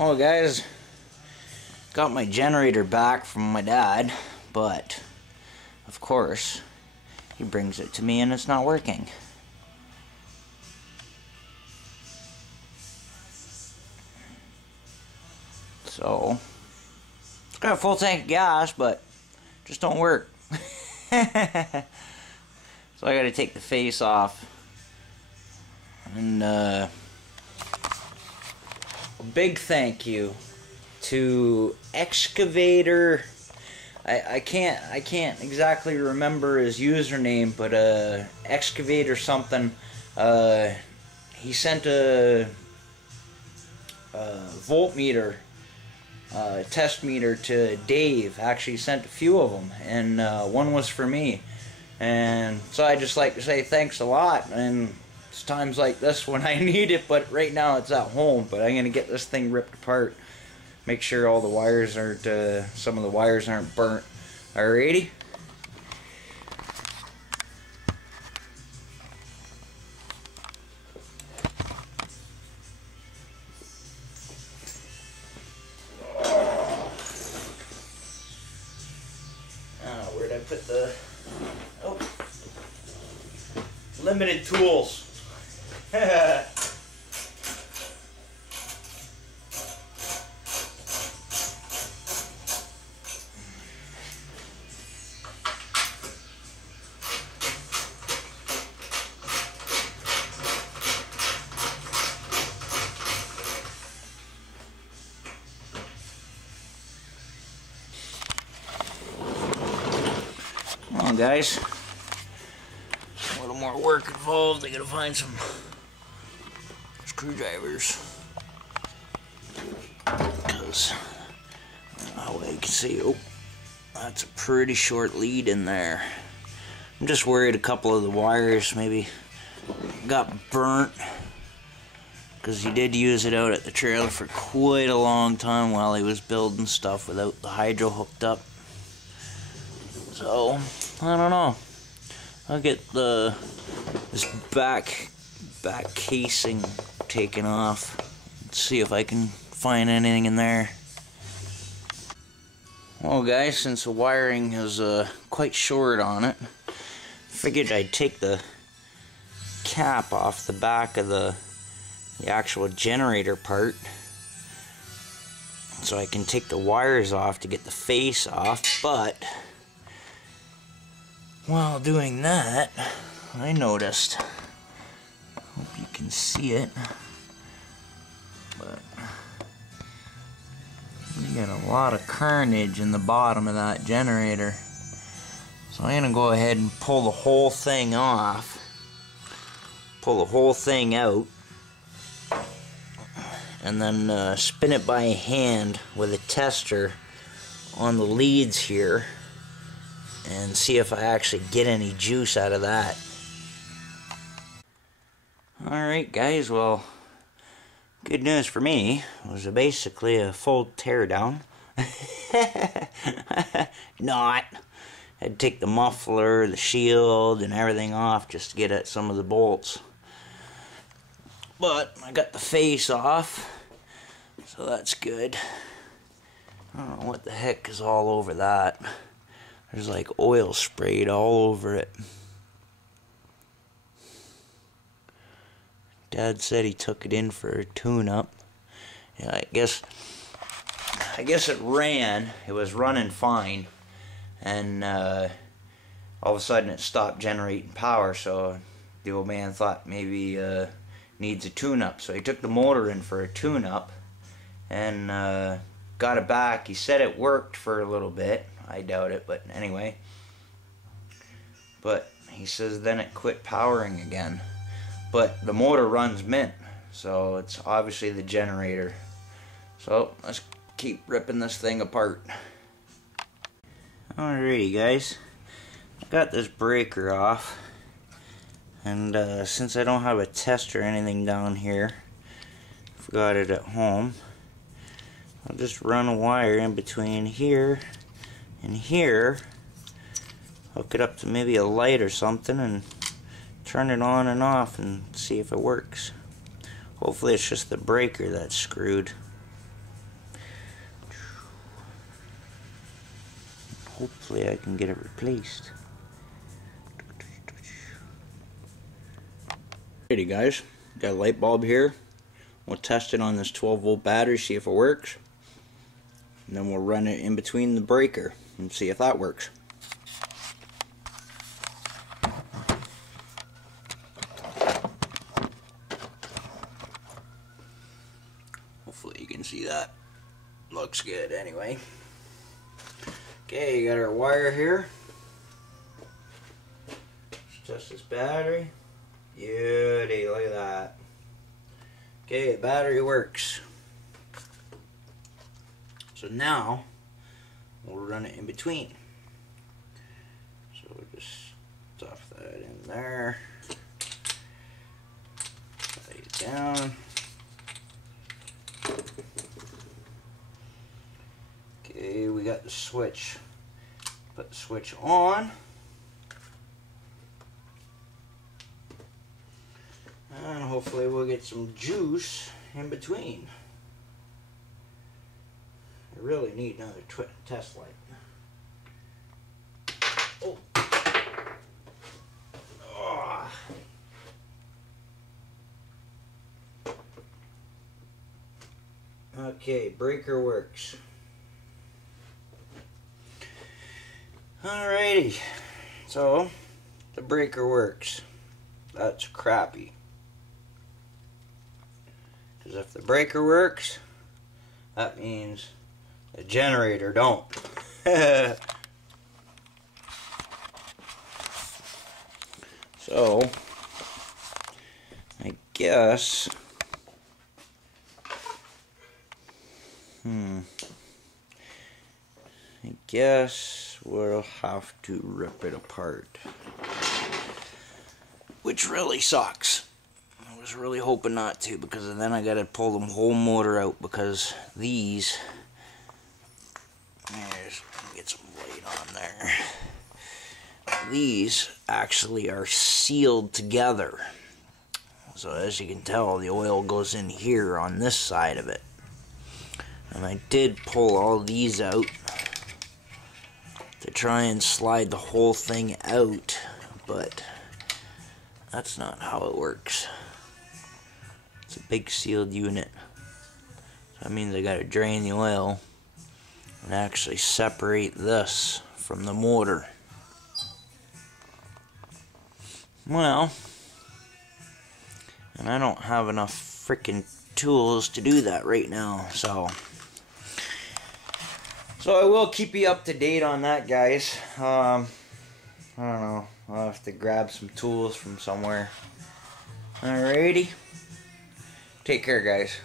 Well guys, got my generator back from my dad, but of course he brings it to me and it's not working. So it's got a full tank of gas, but just don't work. So I gotta take the face off. And a big thank you to Excavator. I can't exactly remember his username, but Excavator something. He sent a voltmeter test meter to Dave. Actually sent a few of them, and one was for me. And so I just like to say thanks a lot. And it's times like this when I need it, but right now it's at home. But I'm gonna get this thing ripped apart, make sure all the wires aren't some of the wires aren't burnt. Alrighty. Where'd I put the limited tools? Come on, guys. A little more work involved. I gotta find some screwdrivers. Because you can see, oh, that's a pretty short lead in there. I'm just worried a couple of the wires maybe got burnt, because he did use it out at the trailer for quite a long time while he was building stuff without the hydro hooked up. So I don't know. I'll get this back casing taken off. Let's see if I can find anything in there. Well guys, since the wiring is quite short on it, figured I'd take the cap off the back of the actual generator part, so I can take the wires off to get the face off. But while doing that, I noticed, hope you can see it, but you got a lot of carnage in the bottom of that generator. So I'm gonna go ahead and pull the whole thing off, pull the whole thing out, and then spin it by hand with a tester on the leads here and see if I actually get any juice out of that. Alright guys, well, good news for me. It was basically a full teardown. Not. I'd take the muffler, the shield, and everything off just to get at some of the bolts. But I got the face off, so that's good. I don't know what the heck is all over that. There's like oil sprayed all over it. Dad said he took it in for a tune-up. Yeah, I guess it ran. It was running fine, and all of a sudden it stopped generating power. So the old man thought maybe needs a tune-up. So he took the motor in for a tune-up and got it back. He said it worked for a little bit. I doubt it, but anyway. But he says then it quit powering again. But the motor runs mint, so it's obviously the generator. So let's keep ripping this thing apart. Alrighty guys, I got this breaker off, and since I don't have a test or anything down here, forgot it at home, I'll just run a wire in between here and here, hook it up to maybe a light or something, and turn it on and off and see if it works. Hopefully it's just the breaker that's screwed. hopefully I can get it replaced. Alrighty guys, got a light bulb here. We'll test it on this 12-volt battery, see if it works. And then we'll run it in between the breaker and see if that works. Hopefully you can see that. Looks good anyway. Okay, you got our wire here. Let's test this battery. Beauty, look at that. Okay, the battery works. So now we'll run it in between. So we'll just stuff that in there. Lay it down. Okay, we got the switch. Put the switch on. And hopefully we'll get some juice in between. I really need another test light. Oh. Oh. Okay, breaker works. Alrighty, so the breaker works. That's crappy. Because if the breaker works, that means the generator don't. So, I guess, I guess we'll have to rip it apart. Which really sucks. I was really hoping not to, because then I gotta pull the whole motor out, because these, get some light on there. These actually are sealed together. So as you can tell, the oil goes in here on this side of it. And I did pull all these out to try and slide the whole thing out, but that's not how it works. It's a big sealed unit. So that means I gotta drain the oil and actually separate this from the motor. Well, and I don't have enough freaking tools to do that right now, so I will keep you up to date on that, guys. I don't know, I'll have to grab some tools from somewhere. Alrighty, take care, guys.